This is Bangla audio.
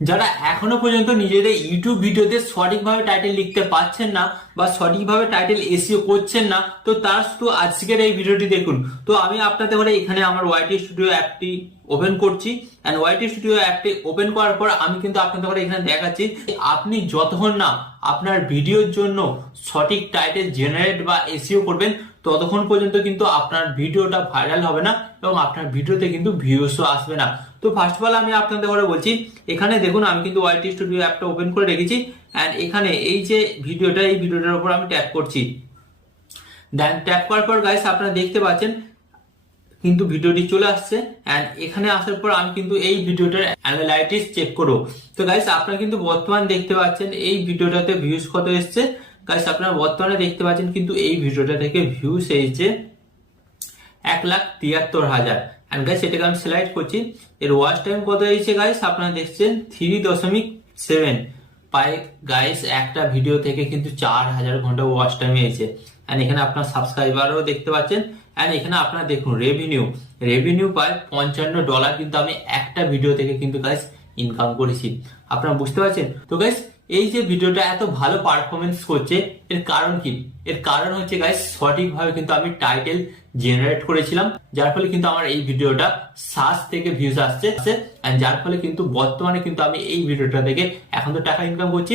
যারা এখনো পর্যন্ত নিজেদের ইউটিউব ভিডিওতে সঠিকভাবে টাইটেল লিখতে পারছেন না বা সঠিকভাবে টাইটেল এসইও করছেন না, তো তারা শুধু আজকের এই ভিডিওটি দেখুন। তো আমি আপনাদের করে এখানে আমার ওয়াইটি স্টুডিও অ্যাপটি ওপেন করছি, এন্ড ওয়াইটি স্টুডিও অ্যাপটি ওপেন করার পর আমি কিন্তু আপনাদের করে এখানে দেখাচ্ছি আপনি যতক্ষণ না আপনার ভিডিওর জন্য সঠিক টাইটেল জেনারেট বা এসইও করবেন ততক্ষণ পর্যন্ত কিন্তু আপনার ভিডিওটা ভাইরাল হবে না এবং আপনার ভিডিওতে কিন্তু ভিউসও আসবে না। তো ফার্স্ট অফ অল আমি আপনাদের করে বলছি, এখানে দেখুন আমি কিন্তু ওয়াইটি স্টুডিও অ্যাপটা ওপেন করে রেখেছি, এন্ড এখানে এই যে ভিডিওটা, এই ভিডিওটার উপর আমি ট্যাপ করছি। দেন ট্যাপ করার পর গাইস আপনারা দেখতে পাচ্ছেন কিন্তু ভিডিওটি চলে আসছে, এন্ড এখানে আসার পর আমি কিন্তু এই ভিডিওটার অ্যানালাইটিক্স চেক করব। তো গাইস আপনারা কিন্তু বর্তমান দেখতে পাচ্ছেন এই ভিডিওটাতে ভিউজ কত এসেছে। গাইস আপনারা বর্তমানে দেখতে পাচ্ছেন কিন্তু এই ভিডিওটা থেকে ভিউজ এসেছে 1,73,000। এন্ড গাইস এটাকে আমি সিলেক্ট করছি, এর ওয়াচ টাইম কত হয়েছে গাইস আপনারা দেখছেন 3.7 পাই গাইস। একটা ভিডিও থেকে কিন্তু 4,000 ঘন্টা ওয়াচ টাইম এসেছে। এন্ড এখানে আপনার সাবস্ক্রাইবারও দেখতে পাচ্ছেন, এন্ড এখানে আপনারা দেখুন রেভিনিউ পায় $55 কিন্তু আমি একটা ভিডিও থেকে কিন্তু গাইস ইনকাম করেছি। আপনারা বুঝতে পারছেন? তো গাইস এই যে ভিডিওটা এত ভালো পারফরমেন্স করছে এর কারণ কি? এর কারণ হচ্ছে গাইস সঠিকভাবে কিন্তু আমি টাইটেল জেনারেট করেছিলাম, যার ফলে কিন্তু আমার এই ভিডিওটা সার্চ থেকে ভিউজ আসছে, যার ফলে কিন্তু বর্তমানে কিন্তু আমি এই ভিডিওটা থেকে এখন তো টাকা ইনকাম করছি।